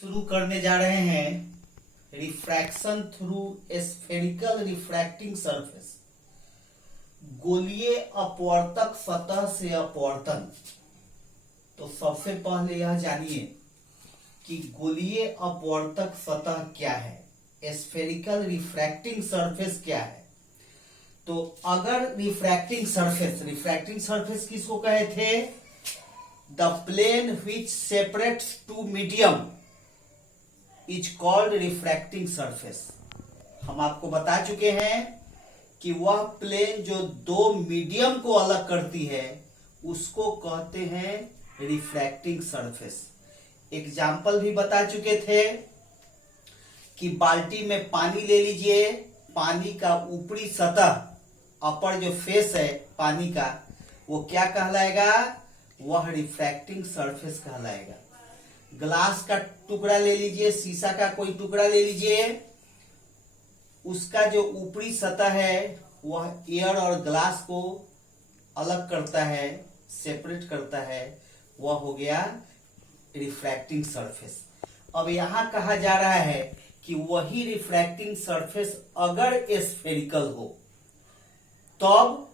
शुरू करने जा रहे हैं refraction through spherical refracting surface. गोलीय अपवर्तक सतह से अपवर्तन। तो सबसे पहले यह जानिए कि गोलीय अपवर्तक सतह क्या है, स्फेरिकल रिफ्रैक्टिंग सरफेस क्या है। तो अगर रिफ्रैक्टिंग सरफेस किसको कहे थे? The plane which separates two medium is called refracting surface. हम आपको बता चुके हैं कि वह प्लेन जो दो मीडियम को अलग करती है उसको कहते हैं रिफ्रैक्टिंग सरफेस। एग्जाम्पल भी बता चुके थे कि बाल्टी में पानी ले लीजिए, पानी का ऊपरी सतह अपर जो फेस है पानी का वो क्या कहलाएगा? वह रिफ्रैक्टिंग सरफेस कहलाएगा। ग्लास का टुकड़ा ले लीजिए, शीशा का कोई टुकड़ा ले लीजिए, उसका जो ऊपरी सतह है वह एयर और ग्लास को अलग करता है, सेपरेट करता है, वह हो गया रिफ्रैक्टिंग सरफेस। अब यहां कहा जा रहा है कि वही रिफ्रैक्टिंग सरफेस अगर स्फेरिकल हो तब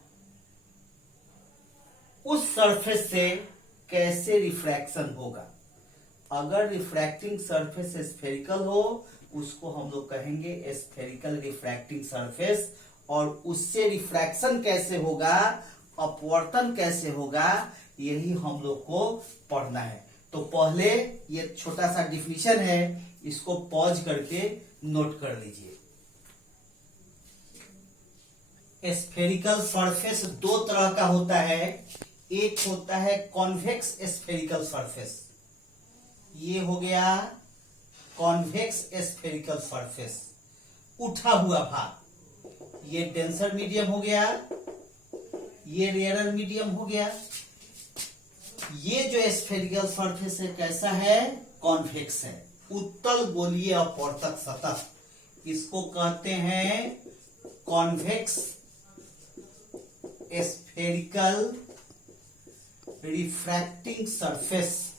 उस सरफेस से कैसे रिफ्रैक्शन होगा। अगर रिफ्रैक्टिंग सरफेस स्फेरिकल हो उसको हम लोग कहेंगे स्फेरिकल रिफ्रैक्टिंग सरफेस। और उससे रिफ्रैक्शन कैसे होगा, अपवर्तन कैसे होगा, यही हम लोग को पढ़ना है। तो पहले ये छोटा सा डिफिनीशन है, इसको पॉज करके नोट कर लीजिए। स्फेरिकल सरफेस दो तरह का होता है। एक होता है कॉन्वेक्स स्फेरिकल सरफेस, ये हो गया कॉन्वेक्स स्फेरिकल सरफेस, उठा हुआ भाग। ये डेंसर मीडियम हो गया, ये रेयरर मीडियम हो गया। ये जो स्फेरिकल सरफेस है कैसा है? कॉन्वेक्स है, उत्तल गोलीय अपवर्तक सतह, इसको कहते हैं कॉन्वेक्स स्फेरिकल रिफ्रैक्टिंग सरफेस।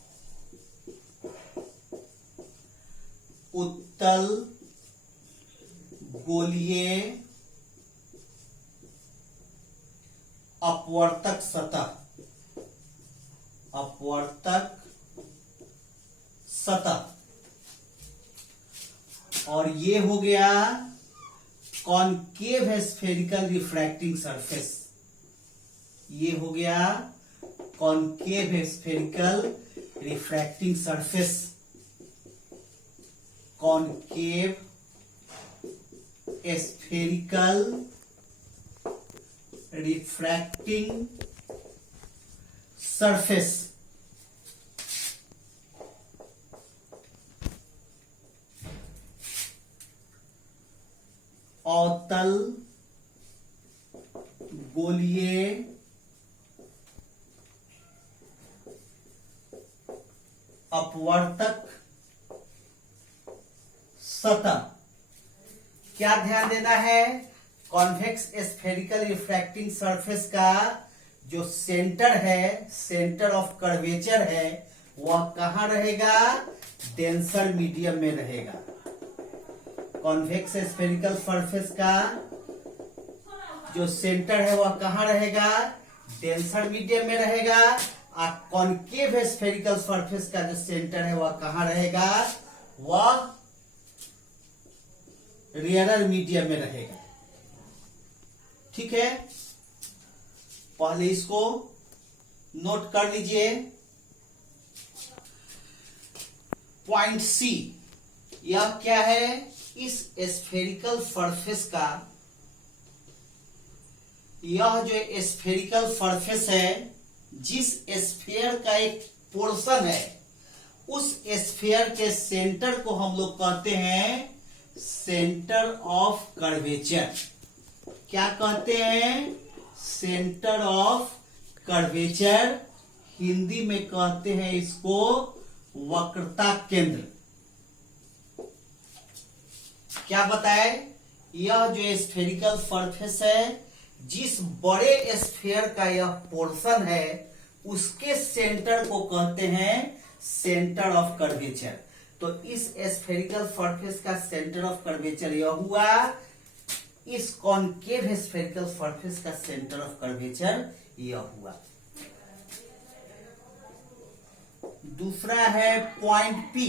उत्तल गोलीय अपवर्तक सतह, अपवर्तक सतह। और ये हो गया कॉनकेव स्फेरिकल रिफ्रैक्टिंग सरफेस, ये हो गया concave spherical refracting surface. Concave spherical refracting surface. अवतल गोलीय अपवर्तक सतह। क्या ध्यान देना है? कॉन्वेक्स स्फेरिकल रिफ्रैक्टिंग सरफेस का जो सेंटर है, सेंटर ऑफ कर्वेचर है, वह कहां रहेगा? डेंसर मीडियम में रहेगा। कॉन्वेक्स स्फेरिकल सरफेस का जो सेंटर है वह कहां रहेगा? डेंसर मीडियम में रहेगा। और कॉनकेव स्फेरिकल सरफेस का जो सेंटर है वह कहां रहेगा? वह रेयरर मीडियम में रहेगा। ठीक है, पहले इसको नोट कर लीजिए। पॉइंट सी, यह क्या है? इस स्फेरिकल सरफेस का, यह जो स्फेरिकल सरफेस है, जिस स्फीयर का एक पोर्शन है, उस स्फीयर के सेंटर को हम लोग कहते हैं सेंटर ऑफ कर्वेचर। क्या कहते हैं? Centre of curvature. हिंदी में कहते हैं इसको वक्रता केंद्र। क्या बताए? यह जो स्फेरिकल सरफेस है, जिस बड़े स्फीयर का यह पोर्शन है, उसके सेंटर को कहते हैं सेंटर ऑफ कर्वेचर। तो इस स्फेरिकल सरफेस का सेंटर ऑफ कर्वेचर यह हुआ, इस कॉनकेव स्फेरिकल सरफेस का सेंटर ऑफ कर्वेचर यह हुआ। दूसरा है पॉइंट पी,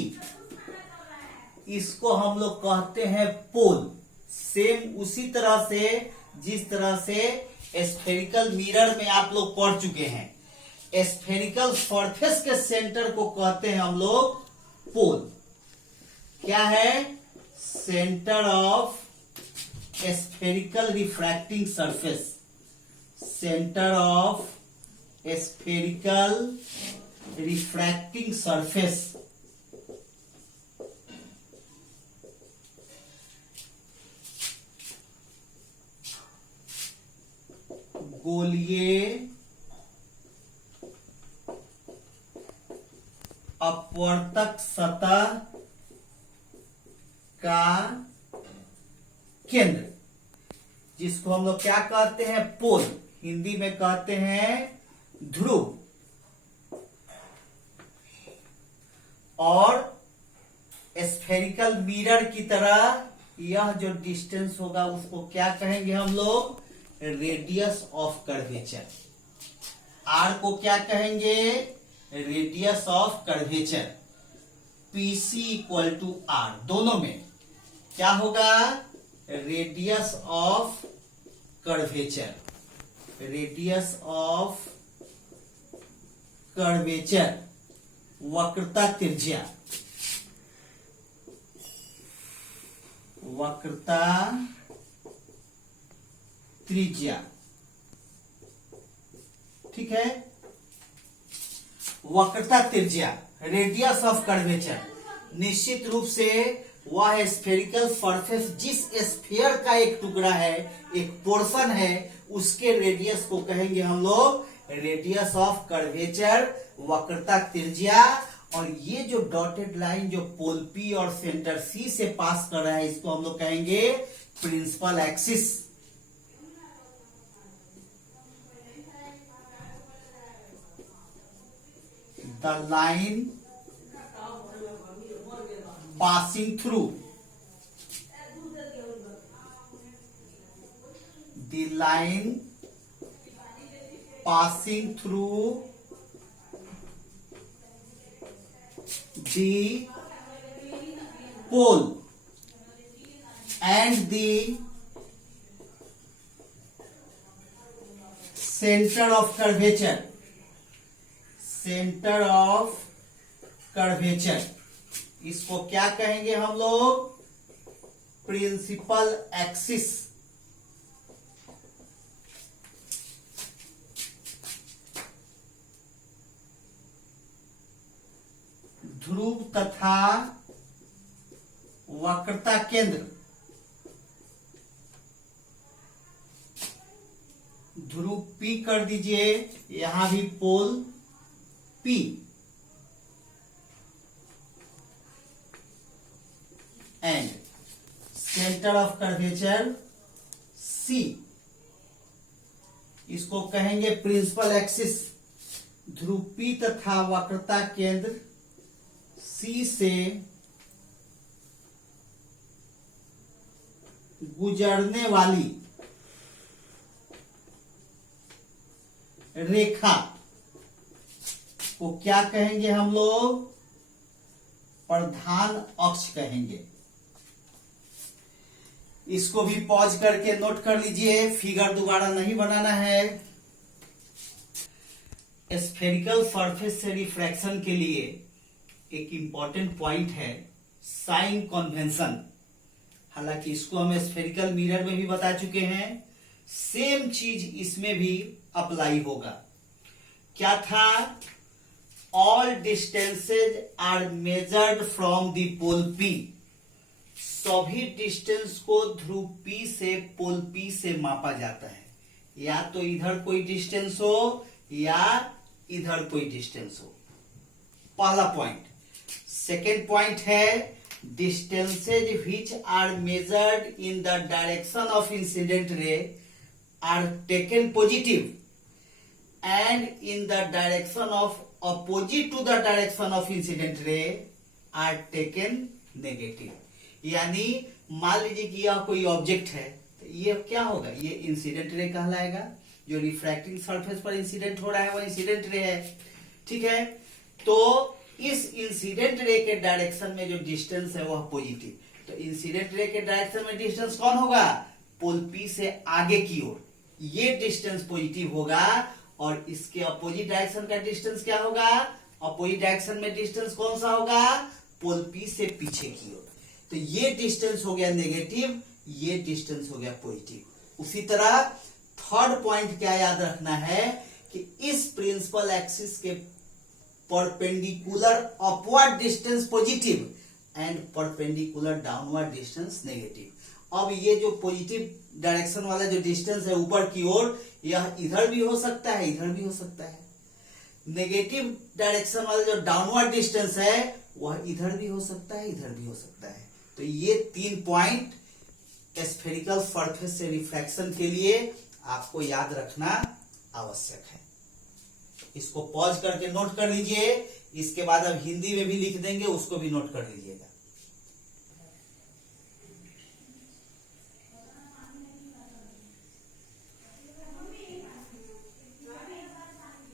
इसको हम लोग कहते हैं पोल। सेम उसी तरह से जिस तरह से स्फेरिकल मिरर में आप लोग पढ़ चुके हैं, स्फेरिकल सरफेस के सेंटर को कहते हैं हम लोग पोल। क्या है? Centre of spherical refracting surface, centre of spherical refracting surface. गोलीय अपवर्तक सतह का केंद्र, जिसको हम लोग क्या कहते हैं? पोल। हिंदी में कहते हैं ध्रुव। और स्फेरिकल मिरर की तरह यह जो डिस्टेंस होगा उसको क्या कहेंगे हम लोग? Radius of curvature. आर को क्या कहेंगे? Radius of curvature. PC equal to R, दोनों में क्या होगा? Radius of curvature, radius of curvature, वक्रता त्रिज्या, वक्रता त्रिज्या। ठीक है, वक्रता त्रिज्या, रेडियस ऑफ कर्वेचर। निश्चित रूप से वह स्फेरिकल सरफेस जिस स्फीयर का एक टुकड़ा है, एक पोर्शन है, उसके रेडियस को कहेंगे हम लोग रेडियस ऑफ कर्वेचर, वक्रता त्रिज्या। और ये जो डॉटेड लाइन जो पोल पी और सेंटर सी से पास कर रहा है, इसको हम लोग कहेंगे principal axis. The line passing through, the line passing through the pole and the center of curvature, centre of curvature, इसको क्या कहेंगे हम लोग? Principal axis. ध्रुव तथा वक्रता केंद्र, ध्रुव पी कर दीजिए, यहां भी पोल P and center of curvature C, इसको कहेंगे प्रिंसिपल एक्सिस। ध्रुव P तथा वक्रता केंद्र C से गुजरने वाली रेखा को क्या कहेंगे हम लोग? प्रधान अक्ष कहेंगे। इसको भी पॉज करके नोट कर लीजिए, फिगर दोबारा नहीं बनाना है। स्फेरिकल सरफेस से रिफ्रैक्शन के लिए एक इंपॉर्टेंट पॉइंट है साइन कन्वेंशन। हालांकि इसको हम स्फेरिकल मिरर में भी बता चुके हैं, सेम चीज इसमें भी अप्लाई होगा। क्या था? All distances are measured from the pole P, सभी डिस्टेंस को ध्रुव P से पोल P से मापा जाता है। या तो इधर कोई डिस्टेंस हो या इधर कोई डिस्टेंस हो। पहला पॉइंट। सेकेंड पॉइंट है distances which are measured in the direction of incident ray are taken positive and in the direction of opposite to the direction of incident ray are taken negative. यानी मान लीजिए कि यह कोई object है, तो ये क्या होगा, ये इंसिडेंट रे कहलाएगा। जो रिफ्रैक्टिंग सरफेस पर इंसिडेंट हो रहा है वो इंसिडेंट रे है, ठीक है। तो इस इंसिडेंट रे के डायरेक्शन में जो डिस्टेंस है वह पॉजिटिव। तो इंसिडेंट रे के डायरेक्शन में डिस्टेंस कौन होगा, पोल पी से आगे की ओर ये डिस्टेंस पॉजिटिव होगा, और इसके अपोजिट डायरेक्शन का डिस्टेंस क्या होगा, अपोजिट डायरेक्शन में डिस्टेंस कौन सा होगा, पोल पी से पीछे की ओर। तो ये डिस्टेंस हो गया नेगेटिव, ये डिस्टेंस हो गया पॉजिटिव। उसी तरह थर्ड पॉइंट क्या याद रखना है कि इस प्रिंसिपल एक्सिस के perpendicular upward distance positive and perpendicular downward distance negative. अब ये जो पॉजिटिव डायरेक्शन वाला जो डिस्टेंस है ऊपर की ओर, यह इधर भी हो सकता है, इधर भी हो सकता है। नेगेटिव डायरेक्शन वाला जो डाउनवर्ड डिस्टेंस है वह इधर भी हो सकता है, इधर भी हो सकता है। तो ये 3 पॉइंट स्फेरिकल सरफेस से रिफ्रैक्शन के लिए आपको याद रखना आवश्यक है। इसको पॉज करके नोट कर लीजिए, इसके बाद अब हिंदी में भी लिख देंगे, उसको भी नोट कर लीजिएगा।